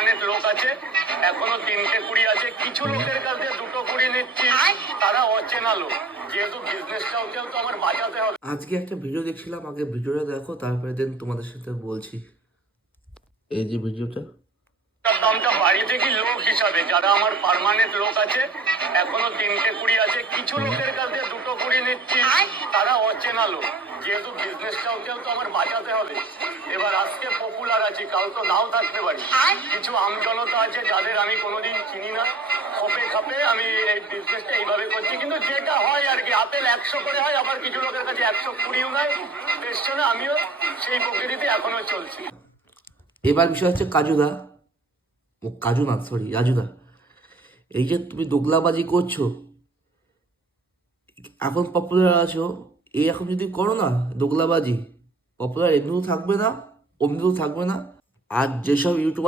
Permanent লোক আছে, এখনো 3টে কুড়ি আছে, কিছু লোকের কাছে 2টো কুড়ি নিচ্ছি, তারা অচেনা লোক। যেহেতু বিজনেসটাও তো আমার বাঁচাতে হবে। আজকে একটা ভিডিও দেখছিলাম, আগে ভিডিওটা দেখো, তারপরে দেন তোমাদের সাথে বলছি। এই যে ভিডিওটা, দামটা বাড়িতে কি লোক হিসাবে যারা আমার পার্মানেন্ট লোক আছে, এখনো 3টে কুড়ি আছে, কিছু লোকের কাছে 2টো কুড়ি নিচ্ছি, তারা অচেনা লোক। যেহেতু বিজনেসটাও তো আমার বাঁচাতে হবে। এবার আজকে পপুলার আছি, কাল তো নাও থাকতে পারি। কিছু আমজনতা আছে যাদের আমি কোনোদিন চিনি না, খপে খাপে আমি এই বিজনেসটা এইভাবে করছি। কিন্তু যেটা হয় আর কি, আপেল 100 করে হয়, আবার কিছু লোকের কাছে 120ও নেয়। বেশ না, আমিও সেই প্রকৃতিতে এখনো চলছি। এবার বিষয় হচ্ছে কাজুদা, ও কাজু না, সরি রাজুদা। এই যে তুমি দোগলাবাজি করছো, এখন পপুলার আছো, এই এখন যদি করো না দোগলাবাজি, পপুলার এমনিও থাকবে না, অমনিও থাকবে না। আর যেসব ইউটিউবার